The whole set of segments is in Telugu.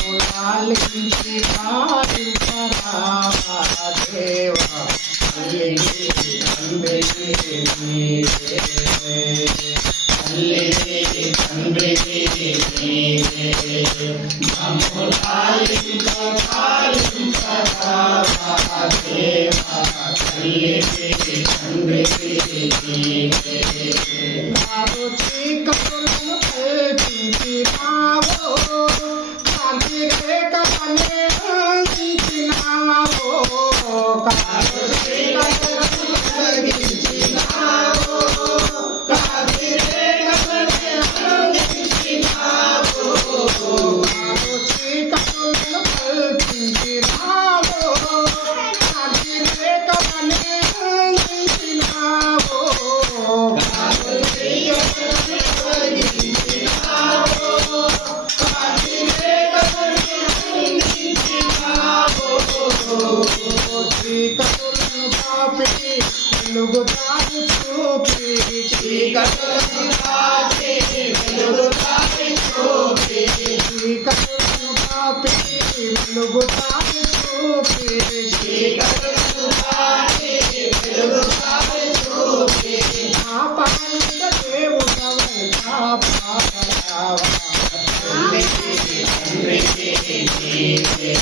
మమ్ములాలించి పాలింపరావా దేవా తల్లివి తండ్రివి నీవే తల్లివి తండ్రివి నీవే మమ్ములాలించి పాలింపరావా దేవా తల్లివి తండ్రివి నీవే కాదు చీకటులను కల్పించినావో కాంతి రేఖలనే అందించినావో కాదు చీకటులను కలిగించినావో కాంతి రేఖలనే అందించినావో కాదు చీకటులను కల్పించినావో కాంతి రేఖలనే అందించినావో కాదు చీకటులను కలిగించినావో కాంతి రేఖలనే అందించినావో చీకటులను పాపి వెలుగుతాను చూపి చీకటులను పాపి వెలుగుతాను చూపి చీకటులను పాపి వెలుగుతాను చూపి చీకటులను పాపి వెలుగుతాను చూపి ఆ పాలిట దేవుడవై కాపాడరావా తల్లివి తండ్రివి నీవే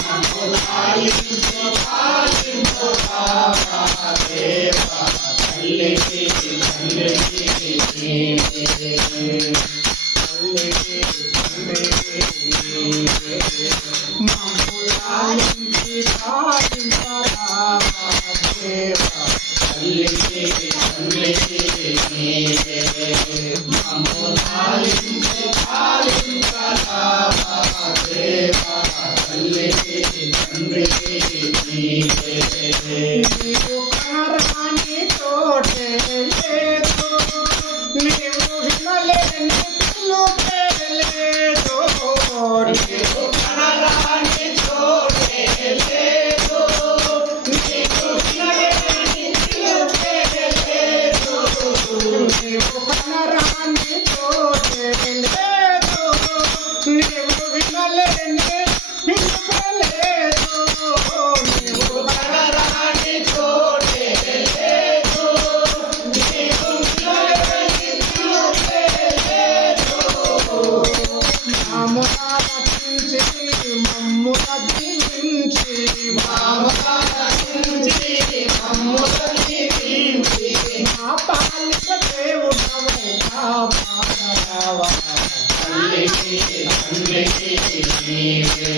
మమ్ములాలించి పాలింపరావా దేవా తల్లివి తండ్రివి నీవే తల్లివి తండ్రివి నీవే మమ్ములాలించి పాలింపరావా దేవా తల్లివి తండ్రివి నీవే మమ్ములాలించి పాలింపరావా దేవా తల్లివి తండ్రివి నీవే నీవు కనరాని తోటే లేదు నీవు వినలేని పిలుపే లేదు నీవు కనరాని తోటే లేదు నీవు వినలేని పిలుపే లేదు నీవు కనరాని తోటే లేదు నీవు వినలేని పిలుపే లేదు నీవు కనరాని తోటే లేదు నీవు వినలేని పిలుపే లేదు మాములా రక్షించి మమ్ముల దీవించి మాములా రక్షించి మమ్ముల దీవించి మా పాలిట దేవుడవై కాపాడరావా తల్లివి తండ్రివి నీవే